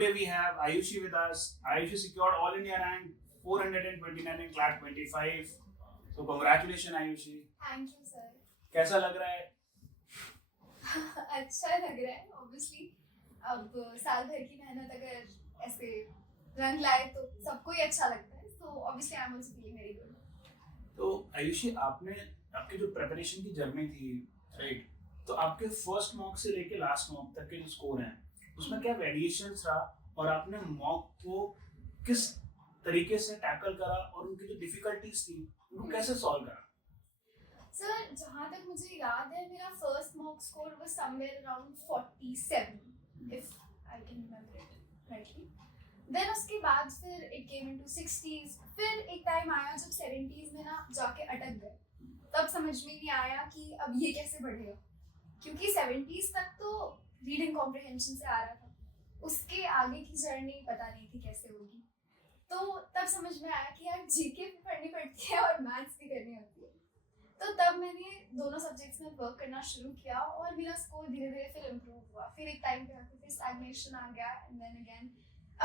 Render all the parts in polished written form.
today we have Ayushi with us. Ayushi secured All India rank 429 in CLAT 25. So congratulations Ayushi. Thank you sir. कैसा लग रहा है? अच्छा लग रहा है ऑब्वियसली. अब साल भर की मेहनत अगर ऐसे रंग लाए तो सबको ही अच्छा लगता है. So obviously I am also feeling very good. तो आयुषी आपने आपकी जो प्रिपरेशन की जर्नी थी, राइट, तो आपके फर्स्ट मॉक से लेके लास्ट मॉक तक के जो स्कोर हैं उसमें क्या वेरिएशंस रहा और आपने मॉक को किस तरीके से टैकल करा और उनकी जो डिफिकल्टीज थी उनको कैसे सॉल्व करा? सर जहाँ तक मुझे याद है मेरा first mock score was somewhere around 47 if I can remember it rightly. Then उसके बाद फिर इट केम इनटू 60s. फिर एक टाइम आया जब 70s में ना जाके अटक गए. तब समझ में नहीं आया कि अब ये कैसे बढ़ेगा, क्योंकि 70s तक तो रीडिंग कॉम्प्रिहेंशन से आ रहा था. उसके आगे की जर्नी पता नहीं थी कैसे होगी. तो तब समझ में आया कि यार जीके भी पढ़नी पड़ती है और मैथ्स भी करनी होती है. तो तब मैंने दोनों सब्जेक्ट्स में वर्क करना शुरू किया और मेरा स्कोर धीरे धीरे फिर इम्प्रूव हुआ. फिर एक टाइम पे आके फिर स्टैग्नेशन आ गया एंड देन अगेन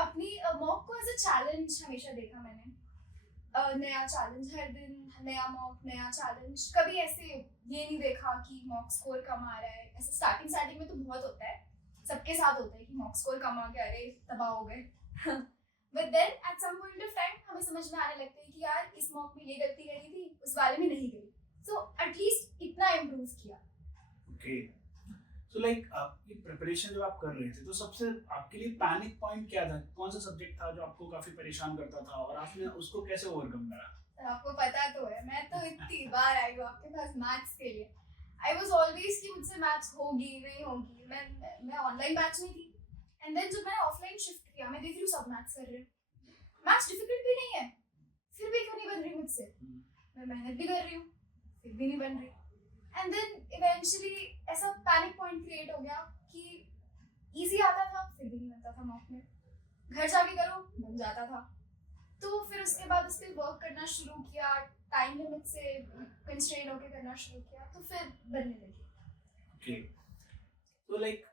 अपनी मॉक को एज अ चैलेंज हमेशा देखा मैंने. नया चैलेंज हर दिन, नया मॉक, नया चैलेंज. कभी ऐसे ये नहीं देखा कि मॉक स्कोर कम आ रहा है. ऐसे स्टार्टिंग में तो बहुत होता है, सबके साथ होता है कि मॉक स्कोर कम आ गया, अरे तबाह हो गए. But then at some point of time हमें समझ में आने लगता है कि यार इस मॉक में ये गलती करी थी, उस वाले में नहीं करी. सो एटलीस्ट इतना इम्प्रूव किया. ओके, सो लाइक ये प्रिपरेशन जब आप कर रहे थे तो सबसे आपके लिए पैनिक पॉइंट क्या था? कौन सा सब्जेक्ट था जो आपको काफी परेशान करता था और आपने उसको कैसे ओवरकम करा? आपको पता तो है मैं तो इतनी बार आई हूँ आपके पास मैथ्स के लिए. आई वाज ऑलवेज कि मुझसे मैथ्स होगी नहीं होगी. मैं ऑनलाइन बैच में थी एंड देन जब मैंने ऑफलाइन शिफ्ट किया मैं देख रही हूँ सब मैथ्स कर रहे हैं. मैथ्स डिफिकल्ट भी नहीं है, फिर भी क्यों नहीं बन रही मुझसे. मैं मेहनत भी कर रही हूँ फिर भी नहीं बन रही. एंड देन इवेंचुअली ऐसा पैनिक पॉइंट क्रिएट हो गया कि इजी आता था फिर भी नहीं बनता था मॉक में. घर जाके करो बन जाता था. तो फिर उसके बाद उस पर वर्क करना शुरू किया, टाइम लिमिट से कंस्ट्रेन होकर करना शुरू किया तो फिर बनने लगी. ओके, तो लाइक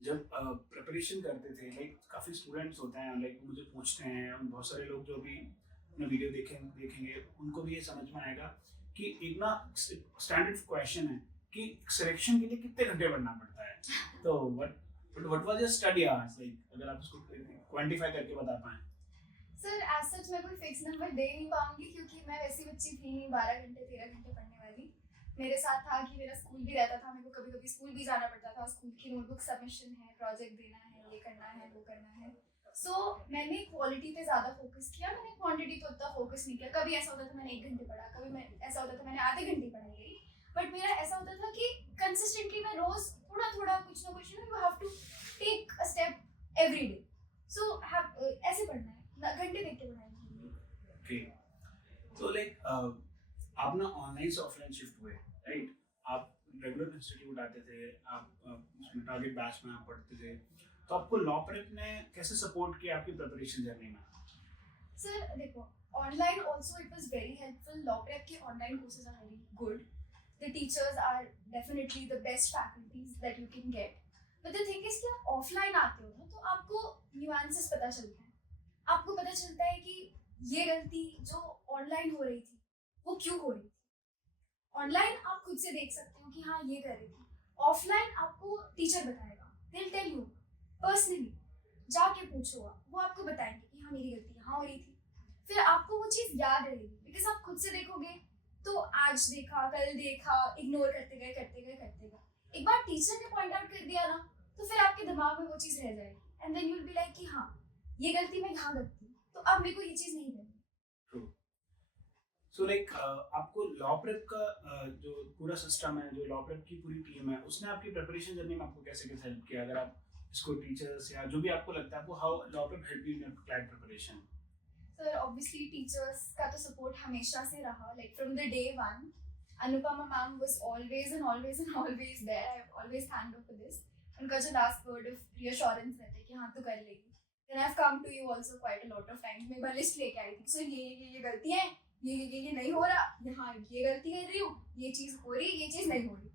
जब प्रिपरेशन करते थे, लाइक काफ़ी स्टूडेंट्स होते हैं, लाइक मुझे पूछते हैं, बहुत सारे लोग जो भी अपना वीडियो देखेंगे उनको भी ये समझ में आएगा कि एक ना स्टैंडर्ड क्वेश्चन है कि सिलेक्शन के लिए कितने घंटे पढ़ना पड़ता है. तो what was your study hours, like अगर आप उसको क्वांटिफाई करके बता पाएं. सर एज सच मैं कोई फिक्स नंबर दे नहीं पाऊंगी क्योंकि मैं वैसी बच्ची थी नहीं 12 घंटे 13 घंटे पढ़ने वाली. मेरे साथ था कि मेरा स्कूल भी रहता था, मेरे को कभी कभी स्कूल भी जाना पड़ता था. स्कूल की नोटबुक सबमिशन है, प्रोजेक्ट देना है, ये करना है वो करना है. सो मैंने क्वालिटी पे ज़्यादा फोकस किया, मैंने क्वांटिटी पे उतना फोकस नहीं किया. कभी ऐसा होता था मैंने 1 घंटे पढ़ा, कभी मैं ऐसा होता था मैंने आधे घंटे पढ़ाई गई. बट मेरा ऐसा होता था कि कंसिस्टेंटली मैं रोज थोड़ा थोड़ा कुछ ना कुछ you have to take a step every day. So ऐसे पढ़ना है, घंटे देख के पढ़ाएंगे. ओके, तो लाइक आप ना ऑनलाइन से ऑफलाइन शिफ्ट हुए, राइट? आप रेगुलर इंस्टीट्यूट आते थे, आप उसमें टारगेट बैच में आप पढ़ते थे, तो आपको लॉ प्रेप ने कैसे सपोर्ट किया आपकी प्रिपरेशन जर्नी में? सर देखो online also it was very helpful. Law prep के online courses are very good. The teachers are definitely the best faculties that you can get. But the thing is कि आप offline आते हो ना तो आपको न्यूएंसेस पता चलते हैं. आपको पता चलता है कि ये गलती जो ऑनलाइन हो रही थी वो क्यों हो रही थी. ऑनलाइन आप खुद से देख सकते हो कि हाँ ये कर रही थी. ऑफलाइन आपको टीचर बताएगा, they will tell you personally. जाके पूछो आप, वो आपको बताएंगे कि हाँ मेरी गलती यहाँ हो रही थी. फिर आपको वो चीज़ याद रहेगी बिकॉज आप खुद से देखोगे तो आज देखा कल देखा इग्नोर करते गए करते गए करते गए. एक बार टीचर ने पॉइंट आउट कर दिया ना तो फिर आपके दिमाग में वो चीज़ रह जाएगी and then you will be like कि हाँ ये गलती मैं यहाँ करती हूँ तो अब मेरे को ये चीज़ नहीं करनी. सो लाइक आपको लॉ प्रेप का जो पूरा सिस्टम है, जो लॉ प्रेप की पूरी टीम है, उसने आपकी प्रिपरेशन जर्नी में आपको कैसे कैसे हेल्प किया? अगर आप इसको टीचर्स या जो भी आपको लगता है, आपको how law prep help you in your CLAT preparation? Sir obviously teachers का तो सपोर्ट हमेशा से रहा. Like from the day one Anupama ma'am was always and always and always there. I have always thanked her for this. उनका जो last word of reassurance रहता है कि हाँ तू कर लेगी. Then I have come to you also quite a lot of times. मैं एक बार लिस्ट लेके आई थी सो ये गलतियां हैं, ये नहीं हो रहा, यहाँ ये गलती कर रही हूँ, ये चीज़ हो रही, ये चीज़ नहीं हो रही.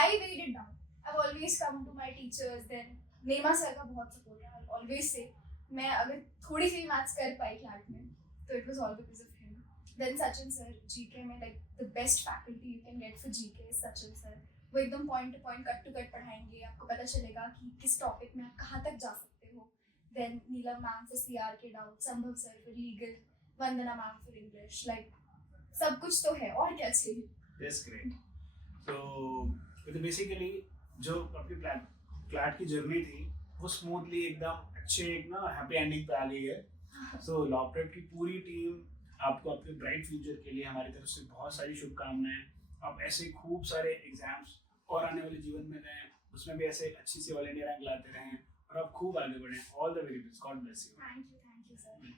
I wait it down. I always come to my teachers. Then Nema sir का बहुत सपोर्ट है. आई ऑलवेज से मैं अगर थोड़ी सी मैथ्स कर पाई क्लास में तो it was all because of him. Then Sachin sir, GK में like the best faculty you can get for GK is Sachin sir. वो एकदम point to point, cut to cut पढ़ाएंगे, आपको पता चलेगा कि किस टॉपिक में आप कहाँ तक जा सकते हो. Then Neelam ma'am for CR के doubt, Sambhav sir for legal, Vandana ma'am for English. Like सब कुछ तो है, और क्या चाहिए. That's great. तो बेसिकली जो आपकी क्लैट की जर्नी थी वो स्मूथली एकदम अच्छे एक ना हैप्पी एंडिंग पे आ गई है. सो लॉ प्रेप की पूरी टीम आपको अपने ब्राइट फ्यूचर के लिए हमारी तरफ से बहुत सारी शुभकामनाएं. आप ऐसे खूब सारे एग्जाम्स और आने वाले जीवन में रहें, उसमें भी ऐसे अच्छी सी ऑल इंडिया रैंक लाते रहें और आप खूब आगे बढ़ें. All the very best. God bless you. Thank you sir.